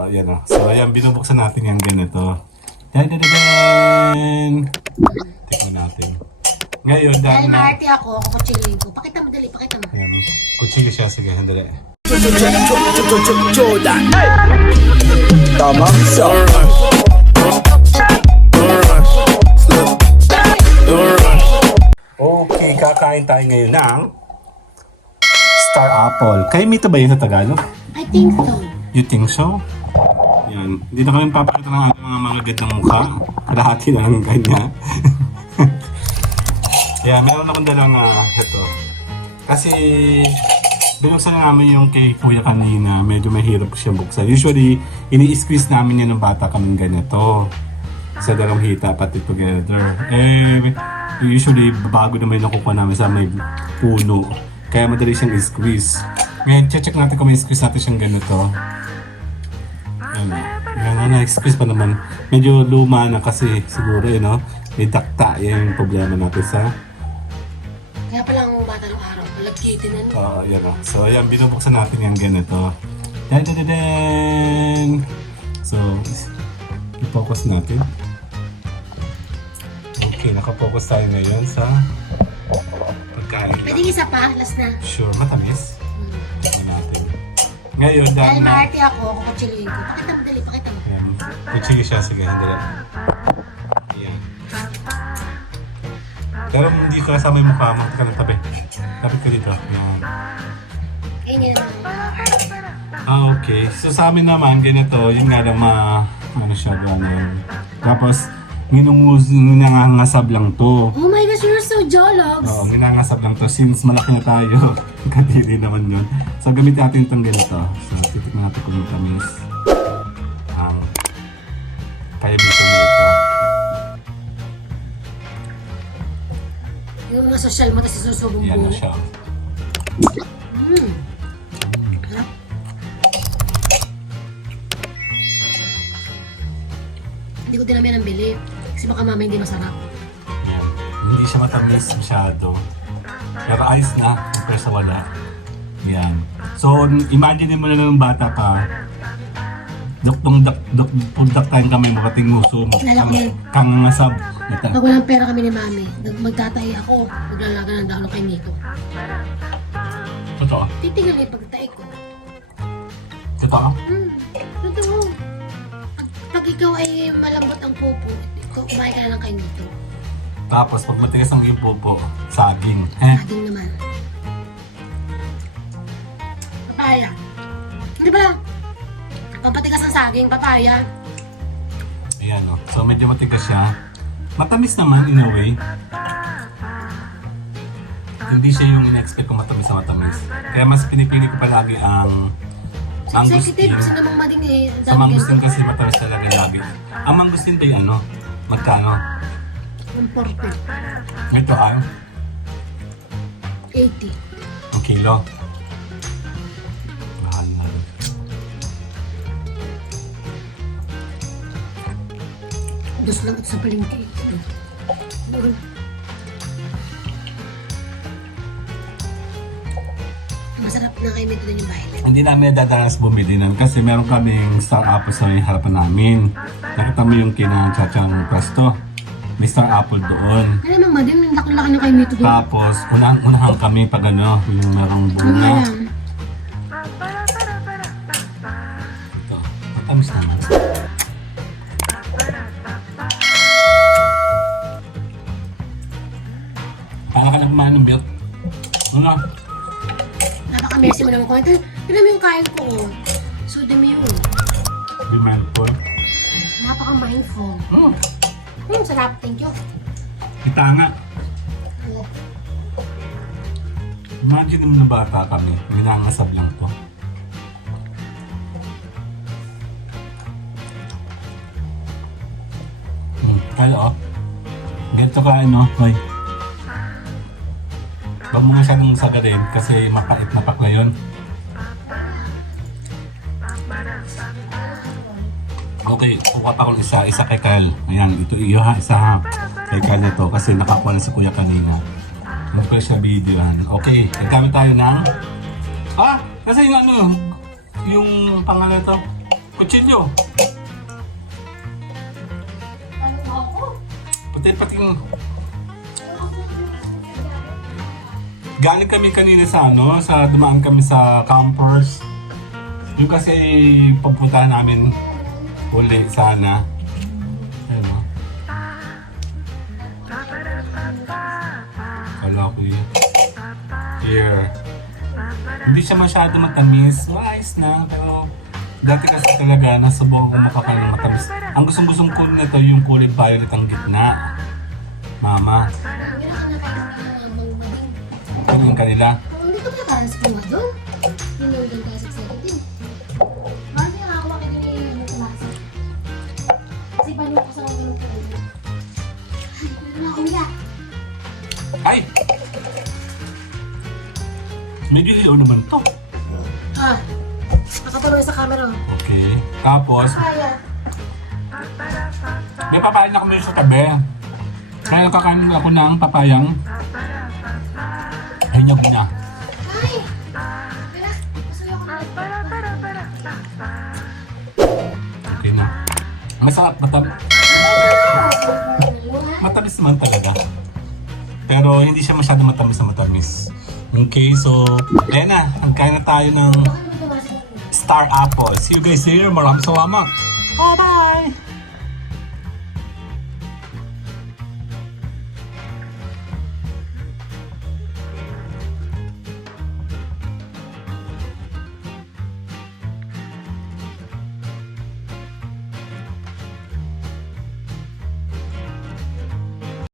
Ayan o. So ayan, binubuksan natin yung ganito. Dadadan! Tignan natin. Ngayon, Dahil dahil na... maarte ako kukutsiliin ko. Pakita mo, dali, pakita mo. Ayan, kutsilyo siya. Sige, handali. Jordan. Tama? Okay, kakain tayo ngayon ng Star Apple. Kayo mito ba yun sa Tagalog? I think so. You think so? Yan. Hindi na kami papakita ng ating mga gandang mukha. Kalahati na lang kanya. Yan, meron akong dalang ito. Kasi binuksan namin yung kay kuya kanina. Medyo mahirap siya buksan. Usually, ini-squeeze namin yan ng bata kaming ganito. Sa dalawang hita, pati together. Usually, bago naman yung nakukuha namin sa may puno. Kaya madali siyang i-squeeze. Ngayon, check natin kung may squeeze natin siyang ganito. Yan, na-squeeze pa naman. Medyo luma na kasi siguro, no? May dakta. Yan yung problema natin sa... Kaya palang bata ng araw, malagkitin na. Yan o. So, ayan, binubuksan natin yung ganito. Dadadan! So, i-focus natin. Okay, nakafocus tayo ngayon sa pagkain. Pwede isa pa, last na. Sure, matamis. Tignan natin. Ngayon, Dahil dahil na... maarte ako kukutsiliin ko. Pakita mo, dali, pakita mo. Ayan, kutsili siya. Sige, handali. Ayan. Pero hindi ko kasama yung mukha mo. Teka lang, tabi. Tabi ko dito. Ayan. Ganyan. Okay. So sa amin naman, ganito, yung nga lang ano siya, gano'n. Tapos, ninangasab lang to. Oh my gosh, you're so jologs! Oo, ninangasab lang to. Since malaki na tayo, kadiri naman yun. So, gamit natin itong ganito. So, titikman natin kung tamis. Kaya bisa na ito. Yung mga social mo, tapos isusubong Yan na buo. siya. Harap. Hindi ko din namin ang bili. Kasi baka mama hindi masarap. Yan. Hindi siya matamis masyado. Pero ayos na, compare sa wala. Yan. So, imagine mo na lang ng bata pa. Pundak tayong kamay mo, kating muso mo. Kilala ko yun. Kang ngasab. Pag walang pera kami ni mami, magtatay ako, maglalaga ng dahon kay Nito. Totoo? Titigil yung pagtatay ko. Totoo? Totoo. Pag ikaw ay malambot ang pupo, kumain ka na lang kay Nito. Tapos, pag matigas ang iyong pupo, saging. Saging naman. Papaya. Hindi pala. Pampatigas ng saging, papaya. Ayan o. So, medyo matigas siya. Matamis naman, in a way. Hindi siya yung in-expect kong matamis na matamis. Kaya mas pinipili ko palagi ang Executive, mangustin. gusto namang mading eh. Sa mangustin kasi matamis talaga lagi. Ang mangustin ba yung ano? Magkano? Ang 40. Ito ay 80. ang kilo. Mahal na. Dos lang ito sa palengke. Masarap na kayo nito din yung bahay. Hindi namin nadadalas bumili nun kasi meron kaming Star Apple sa may harapan namin. Nakita mo yung kina-chachang presto. May Star Apple doon. Ano naman mading, ang laki-laki na kayo nito doon. Tapos, unahan kami pag ano, yung merong Ano bunga. lang? Ito, matamis naman. Paano ka nagmahal ng milk? Ano? Napaka-messy mo naman ko. Tignan mo yung kain ko. Oh. So, dumi yun. Be mindful. Napaka-mindful. Sarap. Thank you. Kita nga. Oh. Imagine mo na bata kami, minangasab lang to. Kaya ganito ka ano, hoy. Huwag mo nga siya nang sagarin kasi mapait na pakla yun. Okay, kuha pa akong isa kay Kyle. Ayan, ito iyo ha, isa ha. Kay Kyle na to kasi nakakuha na sa kuya kanina. Ano ko siya video han. Okay, nagkamit tayo ng... kasi yung ano, yung pangalan to, Kutsilyo. Ano ba ako? Pati. Galing kami kanina sa dumaan kami sa campers. Yung kasi papuntahan namin uli sana. Ayun o. Kala ko yun. Here. Hindi siya masyado matamis. Ayos na. Pero dati kasi talaga nasubukan kong makakain ng matamis. Ang gustong-gustong ko nito yung kulay violet ang gitna. Mama. Hindi na kinakain ng mangmading. Ano yung kanila? Hindi ko ba parang sa bunga doon? Yung doon tayo sa 17. Bakit yung nakakuha kayo ni ano kumasa? Kasi paano ko sa mga ko ulo? Ay, na ako nila. Ay! Medyo ilaw naman to. Ah, nakatuloy sa camera. Okay. Tapos, Kaya. may papayan ako meron sa tabi. Kaya kakain ako ng papayang. Ay, niya niya. Ay! Tara, masuyo ko na. Okay na. Masarap, matamis naman talaga. Pero hindi siya masyado matamis. Okay, so, ayan na. Nagkain na tayo ng Baka naman tumasa ko. Star Apple. See you guys later. Maraming salamat. Bye-bye!